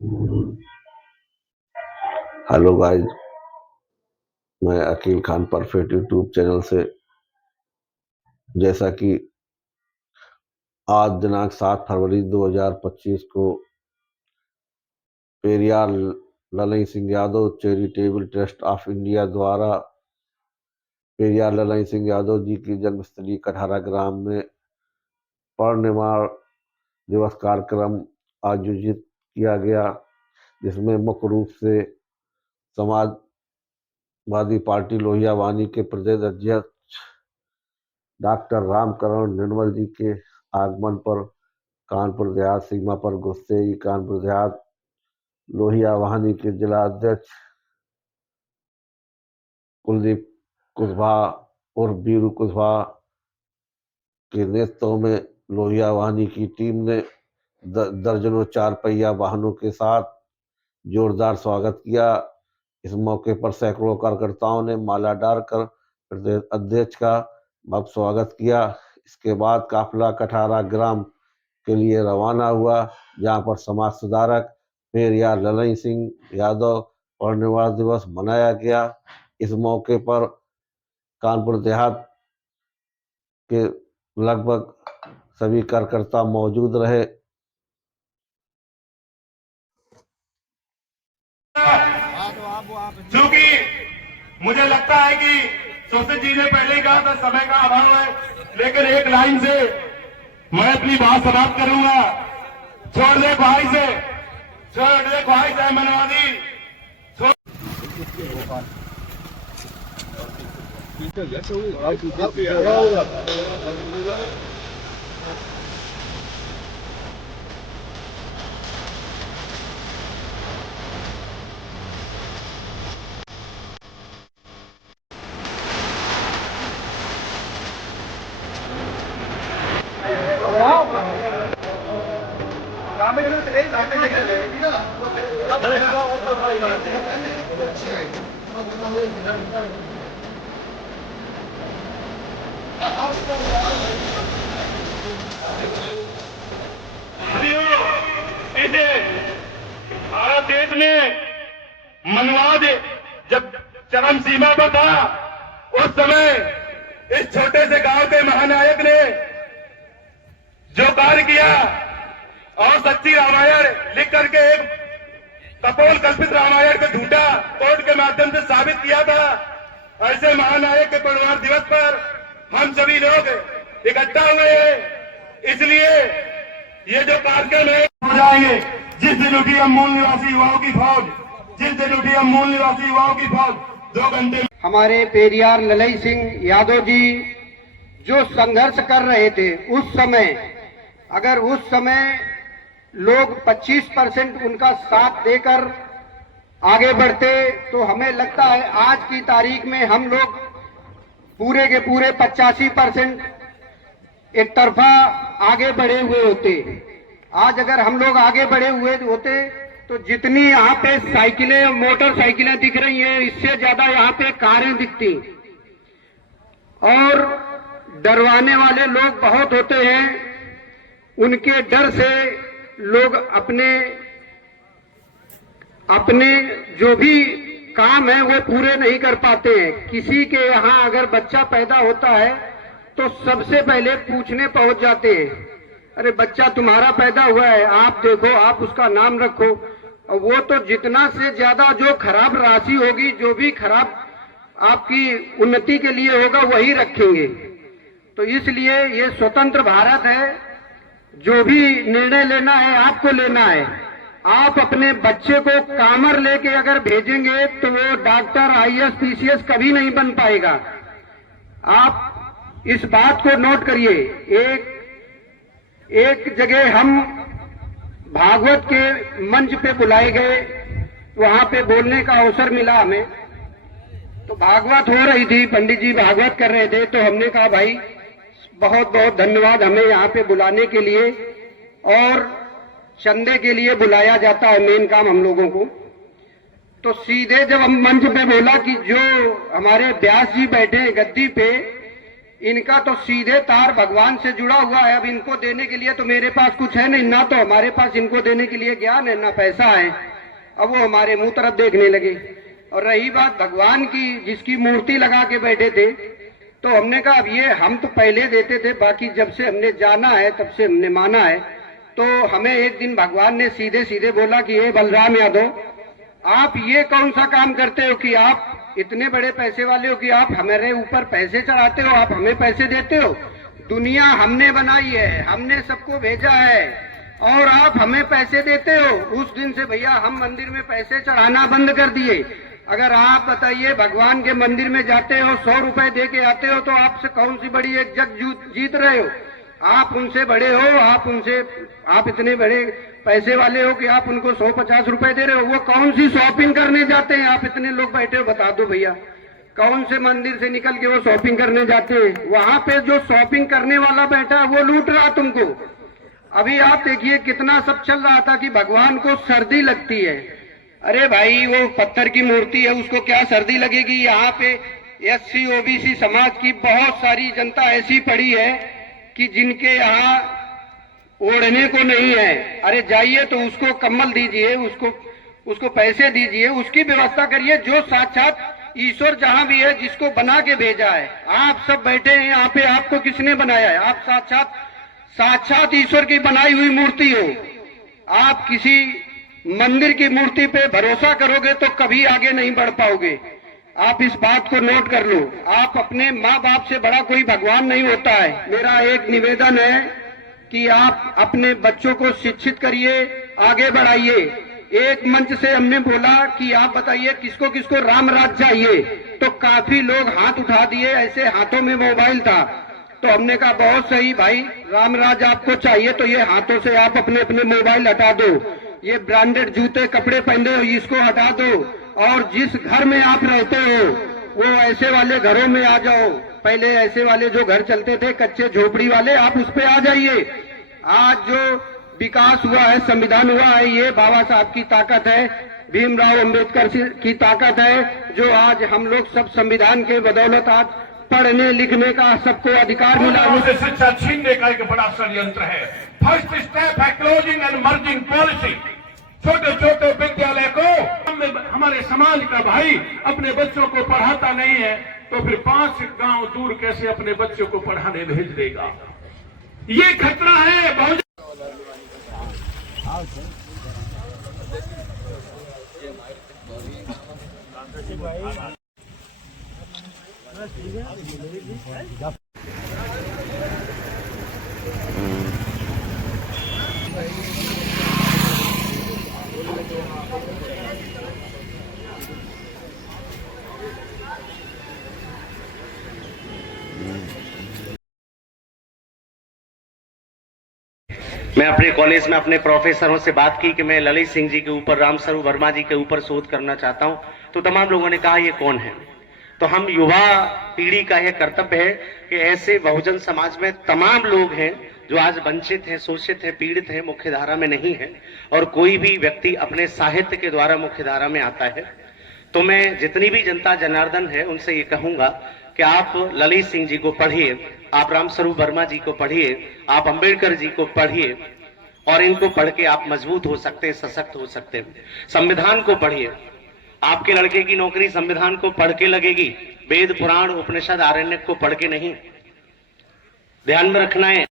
Hello guys, मैं Akeel Khan perfect YouTube channel से। जैसा कि आज दिनांक 7 फरवरी 2025 को Periyar Lalai Singh Yadav charitable trust of India द्वारा पेरियार ललई सिंह यादव जी की जन्मस्थली कटहरा ग्राम में परिनिर्वाण दिवस कार्यक्रम आयोजित किया गया, जिसमें मुख्य रूप से समाजवादी पार्टी लोहिया वानी के प्रदेश अध्यक्ष डॉक्टर रामकरण निर्मल जी के आगमन पर कानपुर देहात सीमा पर घुसते ही कानपुर देहात लोहिया वाहिनी के जिला अध्यक्ष कुलदीप कुशवाहा और बीरू कुशवाहा के नेतृत्व में लोहिया वाहिनी की टीम ने दर्जनों चार पहिया वाहनों के साथ जोरदार स्वागत किया। इस मौके पर सैकड़ों कार्यकर्ताओं ने माला डालकर प्रदेश अध्यक्ष का भव्य स्वागत किया। इसके बाद काफिला कटहरा ग्राम के लिए रवाना हुआ, जहां पर समाज सुधारक पेरियार ललई सिंह यादव परिनिर्वाण दिवस मनाया गया। इस मौके पर कानपुर देहात के लगभग सभी कार्यकर्ता मौजूद रहे। क्योंकि मुझे लगता है कि सुशील जी ने पहले ही कहा था समय का अभाव है, लेकिन एक लाइन से मैं अपनी बात समाप्त करूंगा। छोड़ दे ख्वाहिश है, छोड़ दे ख्वाहिश है मनवादी। भारत देश में मनवाद जब चरम सीमा पर था, उस समय इस छोटे से गांव के महानायक ने जो कार्य किया और सच्ची रामायण लिख करके एक कपोल कल्पित रामायण को झूठा कोर्ट के माध्यम से साबित किया था, ऐसे महानायक के परिवार दिवस पर हम सभी लोग इकट्ठा हुए हैं। इसलिए ये जो कार्यक्रम है हो जाएंगे। जिस दिन उठी हम मूल निवासी युवाओं की फौज, जिस दिन उठी हम मूल निवासी युवाओं की फौज 2 घंटे। हमारे पेरियार ललई सिंह यादव जी जो संघर्ष कर रहे थे उस समय, अगर उस समय लोग 25% उनका साथ देकर आगे बढ़ते तो हमें लगता है आज की तारीख में हम लोग पूरे के पूरे 85% एक तरफा आगे बढ़े हुए होते। आज अगर हम लोग आगे बढ़े हुए होते तो जितनी यहाँ पे साइकिलें मोटरसाइकिलें दिख रही हैं, इससे ज्यादा यहाँ पे कारें दिखती और डरवाने वाले लोग बहुत होते हैं। उनके डर से लोग अपने जो भी काम है वो पूरे नहीं कर पाते हैं। किसी के यहाँ अगर बच्चा पैदा होता है तो सबसे पहले पूछने पहुंच जाते हैं, अरे बच्चा तुम्हारा पैदा हुआ है, आप देखो, आप उसका नाम रखो। और वो तो जितना से ज्यादा जो खराब राशि होगी, जो भी खराब आपकी उन्नति के लिए होगा, वही रखेंगे। तो इसलिए ये स्वतंत्र भारत है, जो भी निर्णय लेना है आपको लेना है। आप अपने बच्चे को कामर लेके अगर भेजेंगे तो वो डॉक्टर, IAS, PCS कभी नहीं बन पाएगा। आप इस बात को नोट करिए। एक जगह हम भागवत के मंच पे बुलाए गए, वहां पे बोलने का अवसर मिला हमें। तो भागवत हो रही थी, पंडित जी भागवत कर रहे थे, तो हमने कहा भाई बहुत बहुत धन्यवाद हमें यहाँ पे बुलाने के लिए, और चंदे के लिए बुलाया जाता है मेन काम हम लोगों को। तो सीधे जब हम मंच पे बोला कि जो हमारे व्यास जी बैठे हैं गद्दी पे, इनका तो सीधे तार भगवान से जुड़ा हुआ है। अब इनको देने के लिए तो मेरे पास कुछ है नहीं, ना तो हमारे पास इनको देने के लिए ज्ञान है, ना पैसा है। अब वो हमारे मुंह तरफ देखने लगे। और रही बात भगवान की, जिसकी मूर्ति लगा के बैठे थे, तो हमने कहा अब ये हम तो पहले देते थे, बाकी जब से हमने जाना है तब से हमने माना है। तो हमें एक दिन भगवान ने सीधे सीधे बोला कि ये बलराम यादव, आप ये कौन सा काम करते हो कि आप इतने बड़े पैसे वाले हो कि आप हमारे ऊपर पैसे चढ़ाते हो, आप हमें पैसे देते हो। दुनिया हमने बनाई है, हमने सबको भेजा है और आप हमें पैसे देते हो। उस दिन से भैया हम मंदिर में पैसे चढ़ाना बंद कर दिए। अगर आप बताइए भगवान के मंदिर में जाते हो, 100 रुपए दे के आते हो, तो आपसे कौन सी बड़ी एक जग जीत रहे हो? आप उनसे बड़े हो, आप इतने बड़े पैसे वाले हो कि आप उनको 150 रुपए दे रहे हो। वो कौन सी शॉपिंग करने जाते हैं? आप इतने लोग बैठे हो, बता दो भैया, कौन से मंदिर से निकल के वो शॉपिंग करने जाते हैं? वहां पे जो शॉपिंग करने वाला बैठा वो लूट रहा तुमको। अभी आप देखिए कितना सब चल रहा था कि भगवान को सर्दी लगती है। अरे भाई, वो पत्थर की मूर्ति है, उसको क्या सर्दी लगेगी? यहाँ पे SC OBC समाज की बहुत सारी जनता ऐसी पड़ी है कि जिनके यहाँ ओढ़ने को नहीं है। अरे जाइए तो उसको कम्बल दीजिए, उसको पैसे दीजिए, उसकी व्यवस्था करिए। जो साक्षात ईश्वर जहां भी है, जिसको बना के भेजा है। आप सब बैठे हैं यहाँ पे, आपको किसने बनाया है? आप साक्षात ईश्वर की बनाई हुई मूर्ति हो। आप किसी मंदिर की मूर्ति पे भरोसा करोगे तो कभी आगे नहीं बढ़ पाओगे। आप इस बात को नोट कर लो। आप अपने माँ बाप से बड़ा कोई भगवान नहीं होता है। मेरा एक निवेदन है कि आप अपने बच्चों को शिक्षित करिए, आगे बढ़ाइए। एक मंच से हमने बोला कि आप बताइए किसको किसको राम राज चाहिए, तो काफी लोग हाथ उठा दिए, ऐसे हाथों में मोबाइल था। तो हमने कहा बहुत सही भाई, राम राज आपको चाहिए तो ये हाथों से आप अपने अपने मोबाइल हटा दो, ये ब्रांडेड जूते कपड़े पहने हो इसको हटा दो, और जिस घर में आप रहते हो वो ऐसे वाले घरों में आ जाओ। पहले ऐसे वाले जो घर चलते थे कच्चे झोपड़ी वाले, आप उस पे आ जाइए। आज जो विकास हुआ है, संविधान हुआ है, ये बाबा साहब की ताकत है, भीमराव अंबेडकर की ताकत है, जो आज हम लोग सब संविधान के बदौलत आज पढ़ने लिखने का सबको अधिकार मिला। उसे शिक्षा छीनने का एक बड़ा षड्यंत्र है। फर्स्ट स्टेप है क्लोजिंग एंड मर्जिंग पॉलिसी। छोटे छोटे विद्यालय को हमारे समाज का भाई अपने बच्चों को पढ़ाता नहीं है, तो फिर 5 गांव दूर कैसे अपने बच्चों को पढ़ाने भेज देगा? ये खतरा है। बहुत मैं अपने कॉलेज में अपने प्रोफेसरों से बात की कि मैं ललित सिंह जी के ऊपर, रामस्वरूप वर्मा जी के ऊपर शोध करना चाहता हूं, तो तमाम लोगों ने कहा ये कौन है? तो हम युवा पीढ़ी का यह कर्तव्य है कि ऐसे बहुजन समाज में तमाम लोग हैं जो आज वंचित हैं, शोषित हैं, पीड़ित हैं, मुख्य धारा में नहीं है, और कोई भी व्यक्ति अपने साहित्य के द्वारा मुख्य धारा में आता है। तो मैं जितनी भी जनता जनार्दन है उनसे ये कहूंगा कि आप ललित सिंह जी को पढ़िए, आप रामस्वरूप वर्मा जी को पढ़िए, आप अंबेडकर जी को पढ़िए, और इनको पढ़ के आप मजबूत हो सकते हैं, सशक्त हो सकते हैं। संविधान को पढ़िए। आपके लड़के की नौकरी संविधान को पढ़ के लगेगी, वेद पुराण उपनिषद आरण्यक को पढ़ के नहीं। ध्यान में रखना है।